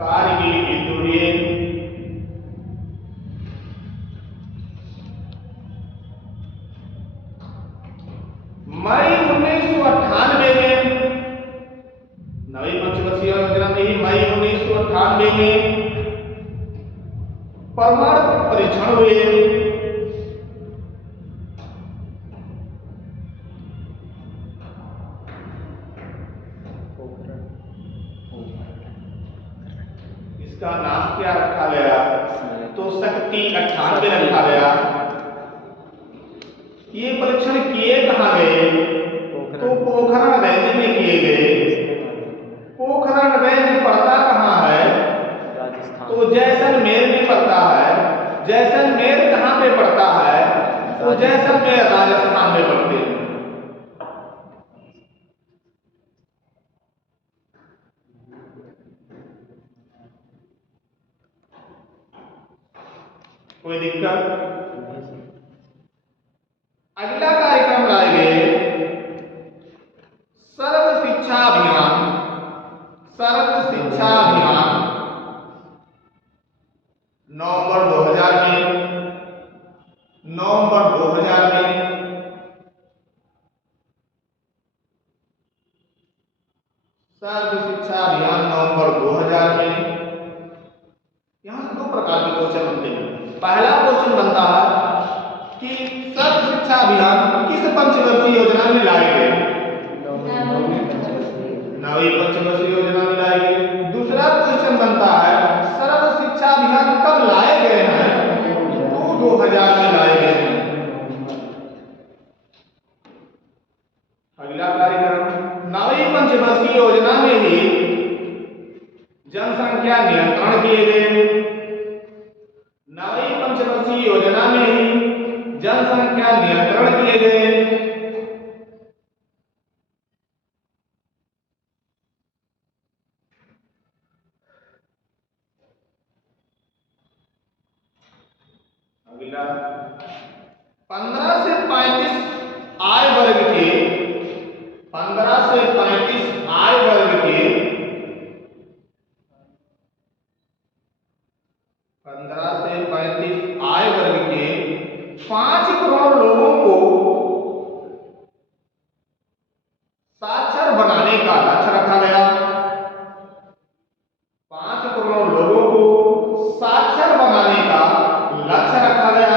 कारगिल युद्ध हुए। मई 1998 में नवी ही में परमाणु परीक्षण हुए। इसका नाम क्या रखा गया? तो शक्ति 98 रखा गया। ये परीक्षण किए कहाँ गए? तो पोखरण रेंज में किए गए। पोखरण रेंज पड़ता कहाँ है? तो जैसलमेर में पड़ता है। जैसलमेर कहाँ पे पड़ता है? तो जैसलमेर राजस्थान में पड़ते हैं। कोई दिक्कत? अगला कार्यक्रम लाएंगे सर्व शिक्षा अभियान। सर्व शिक्षा अभियान नवंबर 2000 में। नवंबर 2000 में सर्व शिक्षा अभियान नवंबर 2000 में। यहां से दो प्रकार के क्वेश्चन बनते हैं। पहला क्वेश्चन बनता है कि सर्व शिक्षा अभियान किस पंचवर्षीय योजना में लाए गए? नवीं पंचवर्षीय योजना में लाए गए। दूसरा क्वेश्चन बनता है सर्व शिक्षा अभियान कब लाए गए हैं? तो 2000 में लाए गए हैं। अगला कार्यक्रम नवीं पंचवर्षीय योजना में ही जनसंख्या नियंत्रण किए गए। नवीं पंचवर्षीय योजना में ही जनसंख्या नियंत्रण किए गए। अगला 15 से 35 आय वर्ग के 15 से 35 आय वर्ग के 15 से 35 आय वर्ग के 5 करोड़ लोगों को साक्षर बनाने का लक्ष्य रखा गया। 5 करोड़ लोगों को साक्षर बनाने का लक्ष्य रखा गया।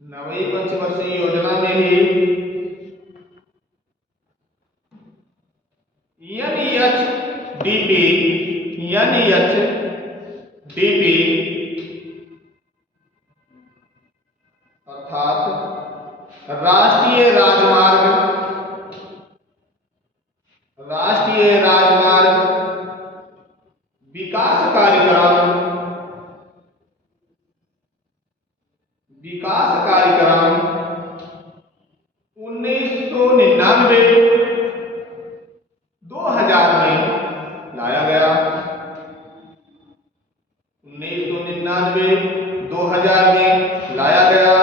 नवीं पंचवर्षीय योजना में ही NEHDP अर्थात राष्ट्रीय राजमार्ग विकास कार्यक्रम 1999 2000 में लाया गया। 1999 2000 में लाया गया।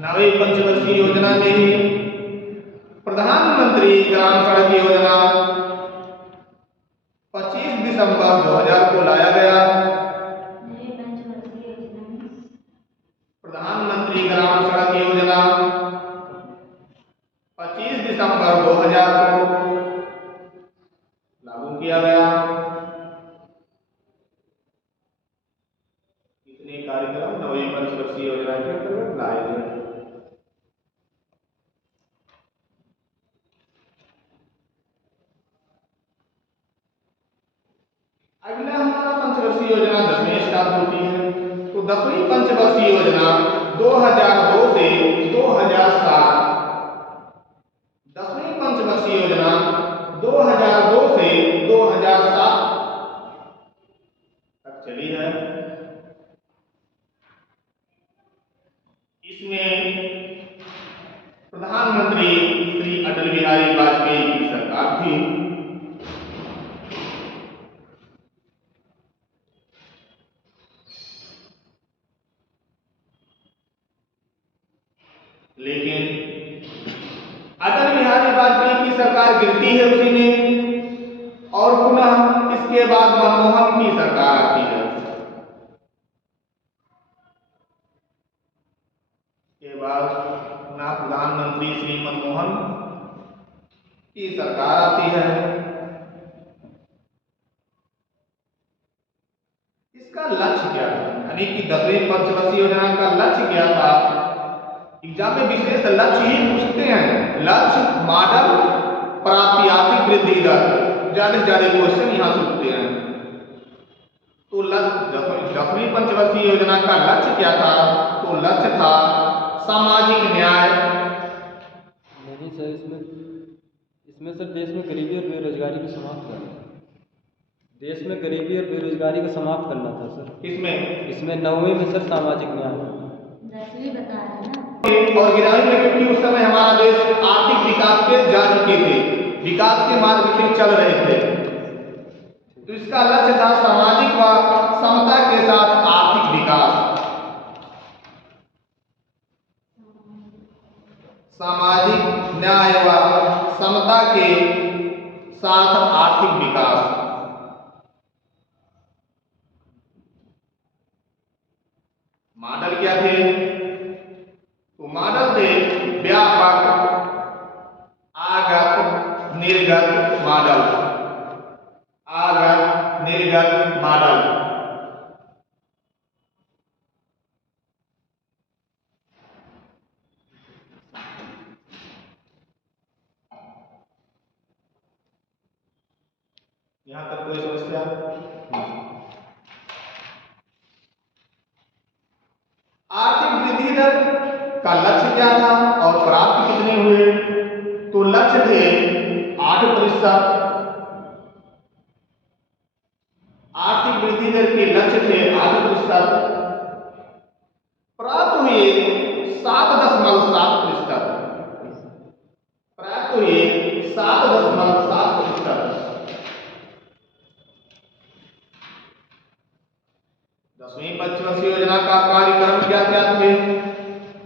नवीं पंचवर्षीय योजना में ही प्रधानमंत्री ग्राम सड़क योजना 25 दिसंबर 2000 को लाया गया। प्रधानमंत्री ग्राम सड़क योजना 25 दिसंबर 2000 को लागू किया गया। कितने कार्यक्रम नवीं पंचवर्षीय योजना के अंतर्गत लाए गए? अगला हमारा पंचवर्षीय योजना 10वीं स्टार्ट होती है। तो 10वीं पंचवर्षीय योजना 2002 से 2007। 10वीं पंचवर्षीय योजना 2002 से 2007 तक चली है। इसमें प्रधानमंत्री श्री अटल बिहारी वाजपेयी की सरकार थी। गिरती है उसी में, और पुनः इसके बाद मनमोहन की सरकार आती है। के बाद पुनः प्रधानमंत्री श्री मनमोहन की सरकार आती है। इसका लक्ष्य क्या था, यानी कि 10वीं पंचवर्षीय योजना का लक्ष्य क्या था? एग्जाम में विशेष लक्ष्य ही पूछते हैं। लक्ष्य, मॉडल, प्राप्यातिक वृद्धि दर, ज्यादा से ज्यादा क्वेश्चन यहाँ से उठते हैं। तो लक्ष्य 10वीं पंचवर्षीय योजना का लक्ष्य क्या था? तो लक्ष्य था सामाजिक न्याय। नहीं सर, इसमें सर देश में गरीबी और बेरोजगारी को समाप्त करना था। देश में गरीबी और बेरोजगारी को समाप्त करना था सर। इसमें 9वीं में सर सामाजिक न्याय, 10वीं बता रहे हैं ना। और 11वीं में, क्योंकि उस समय हमारा देश आर्थिक विकास पे जा चुके थे, विकास के मार्ग पे चल रहे थे, तो इसका लक्ष्य था सामाजिक व समता के साथ आर्थिक विकास। सामाजिक न्याय व समता के साथ आर्थिक विकास। मॉडल क्या थे? तो मॉडल थे व्यापक, आगत, निर्गत मॉडल। आगत, निर्गत मॉडल। यहां तक कोई समस्या? आर्थिक वृद्धि दर का लक्ष्य क्या था और प्राप्त कितने हुए? तो लक्ष्य थे 8%। आर्थिक वृद्धि दर के लक्ष्य थे 8%, प्राप्त हुए 7.7%। प्राप्त हुए 7.7%। 10वीं पंचवर्षीय योजना का कार्यक्रम क्या क्या थे?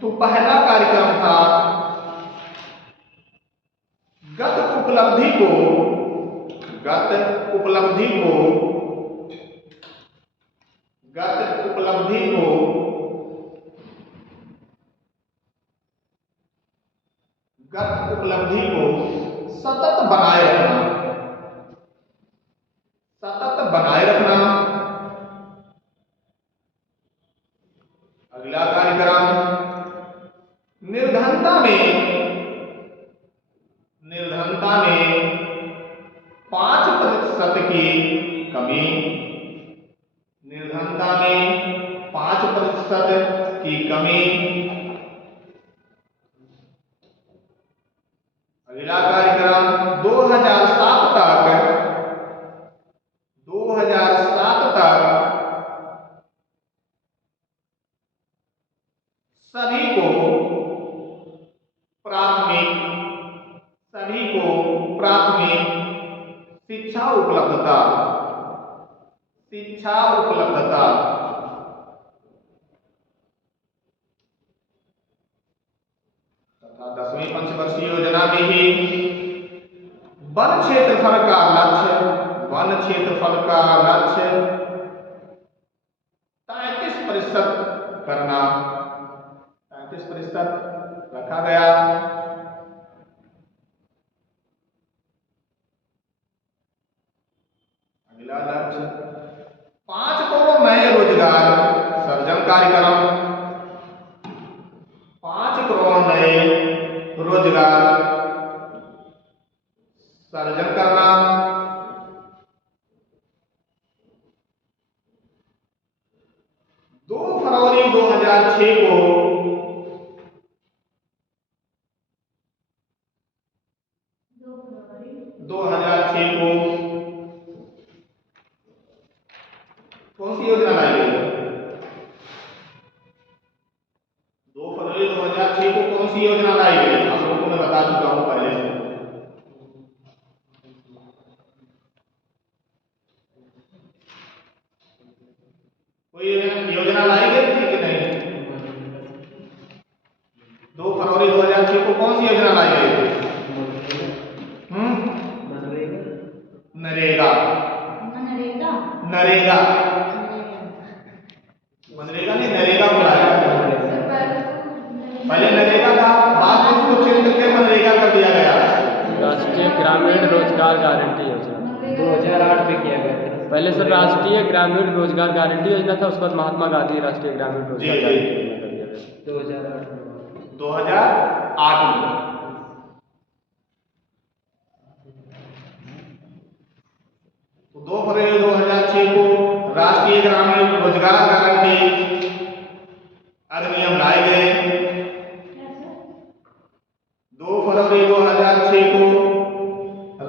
तो पहला कार्यक्रम था गत उपलब्धि को सतत बनाए रखना। अगला कार्यक्रम निर्धनता में 5% की कमी। निर्धनता में 5% की कमी। अगला कार्यक्रम 2007 तक सभी को प्राथमिक शिक्षा उपलब्धता तथा 10वीं पंचवर्षीय योजना में ही वन क्षेत्रफल का लक्ष्य 33% करना, 33% रखा गया। अगला लक्ष्य 5 करोड़ नए रोजगार सृजन कार्यक्रम। 5 करोड़ नए रोजगार सृजन करना। फरवरी 2006 को कौन सी योजना लाई गई? 2 फरवरी 2006 को कौन सी योजना लाई गई? आप लोगों को मैं बता चुका हूं पहले से। कोई योजना लाई गई थी कि नहीं? 2 फरवरी 2006 को कौन सी योजना लाई गई? नरेगा मनरेगा नरेगा मनरेगा नहीं नरेगा बुलाया पहले नरेगा था, बाद में इसको चेंज करके मनरेगा कर दिया गया। राष्ट्रीय ग्रामीण रोजगार गारंटी योजना 2008 में किया गया था। पहले सर राष्ट्रीय ग्रामीण रोजगार गारंटी योजना था, उसके बाद महात्मा गांधी राष्ट्रीय ग्रामीण रोजगार गारंटी योजना कर दिया गया 2008 में। तो 2 फरवरी 2006 को राष्ट्रीय ग्रामीण रोजगार गारंटी अधिनियम लाए गए। 2 फरवरी 2006 को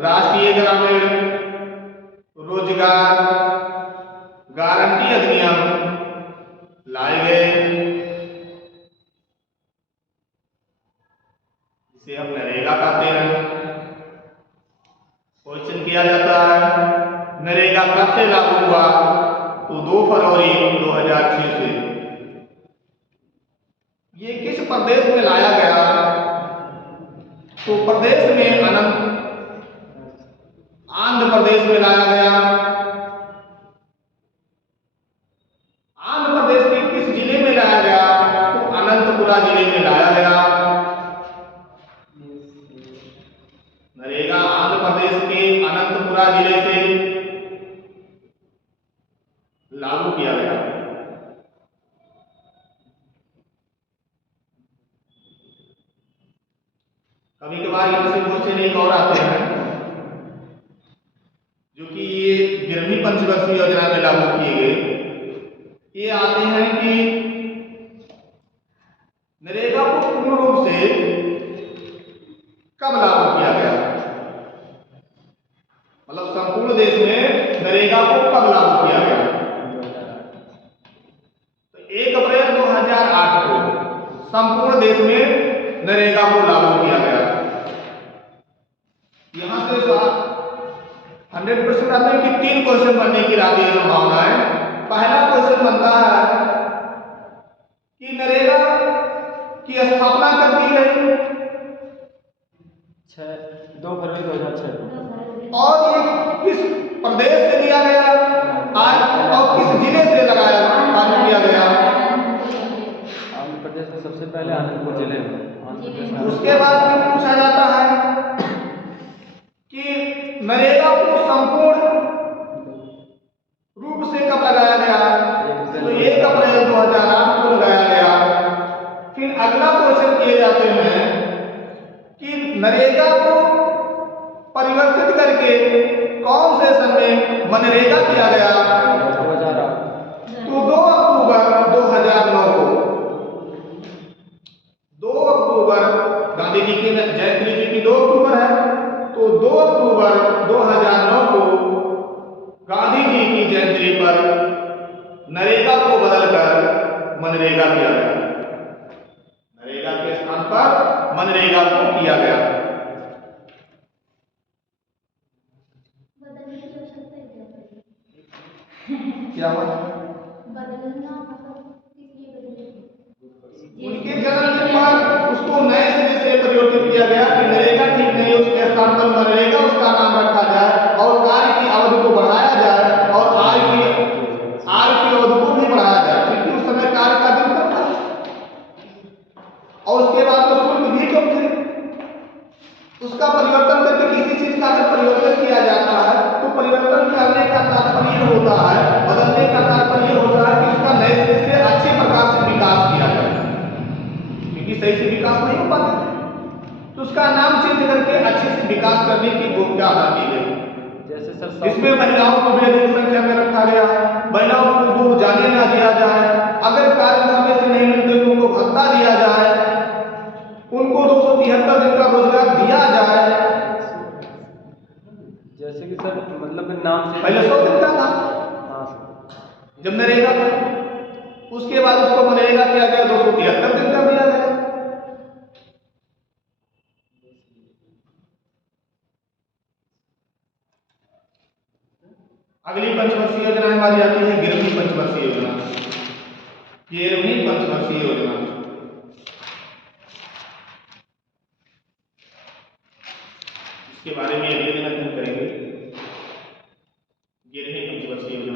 राष्ट्रीय ग्रामीण रोजगार गारंटी अधिनियम लाए गए, इसे हम नरेगा कहते हैं। क्वेश्चन किया जाता है नरेगा कब से लागू हुआ, तो 2 फरवरी 2006 से। ये किस प्रदेश में लाया गया, तो प्रदेश में आंध्र प्रदेश में लाया गया। आंध्र प्रदेश के किस जिले में लाया गया, तो अनंतपुरा जिले में लाया गया। नरेगा आंध्र प्रदेश के अनंतपुरा जिले से लागू किया गया। कभी कभार इनसे क्वेश्चन एक और आते हैं जो कि ये 11वीं पंचवर्षीय योजना में लागू किए गए। ये आते हैं कि नरेगा को पूर्ण रूप से कब लागू किया गया, मतलब संपूर्ण देश में नरेगा को कब लागू किया गया। तो 1 अप्रैल 2008 को संपूर्ण देश में नरेगा को लागू किया गया। यहां से 100% आते हैं कि 3 क्वेश्चन बनने की राजी संभावना है। पहला क्वेश्चन बनता है कि नरेगा की स्थापना कब की गई, 2 फरवरी 2006 को। और ये किस प्रदेश से लिया गया और किस जिले से लगाया लागू किया गया। आंध्र प्रदेश में सबसे पहले अनंतपुर जिले में। उसके बाद फिर पूछा जाता है कि नरेगा को संपूर्ण रूप से कब लगाया गया, तो 1 अप्रैल 2008 को लगाया गया। फिर अगला क्वेश्चन किए जाते हैं कि नरेगा को परिवर्तित करके कौन से सन में मनरेगा किया गया, तो 2 अक्टूबर 2009 को। 2 अक्टूबर गांधी जी की जयंती जी की 2 अक्टूबर है, तो 2 अक्टूबर 2009 को गांधी जी की जयंती पर नरेगा को बदलकर मनरेगा किया गया। नरेगा के स्थान पर मनरेगा को किया गया। क्या हुआ, उनके जन्मदिन पर उसको नए सिरे से परिवर्तित किया गया कि नरेगा ठीक नहीं, उसके स्थान पर मनरेगा उसका नाम रखा जाए और कार्य की अवधि को बढ़ाया जाए और आय की अवधि को भी बढ़ाया जाए, क्योंकि उस समय कार्य का दिन कम था और उसके बाद तो शुल्क भी कम थे। उसका परिवर्तन करके किसी चीज का अगर परिवर्तन किया जाता है तो परिवर्तन करने का तात्पर्य होता है, बदलने का तात्पर्य होता है कि उसका नए सिरे से अच्छे प्रकार से विकास किया जाए, क्योंकि सही से विकास नहीं हो पाता तो उसका नाम चेंज करके अच्छे से विकास करने की भूमिका अदा की गई। जैसे सर इसमें महिलाओं को भी अधिक संख्या में रखा गया है, महिलाओं को दूर जाने न दिया जाए, अगर कार्य समय से नहीं मिलते तो उनको भत्ता दिया जाए, उनको 273 दिन का रोजगार दिया जाए। जैसे कि सर मतलब नाम से पहले 100 दिन का था हाँ सर, जब नरेगा था, उसके बाद उसको मनरेगा किया गया, 273 दिन का दिया गया। अगली पंचवर्षीय योजना हमारी आती है 11वीं पंचवर्षीय योजना। 13वीं पंचवर्षीय योजना इसके बारे में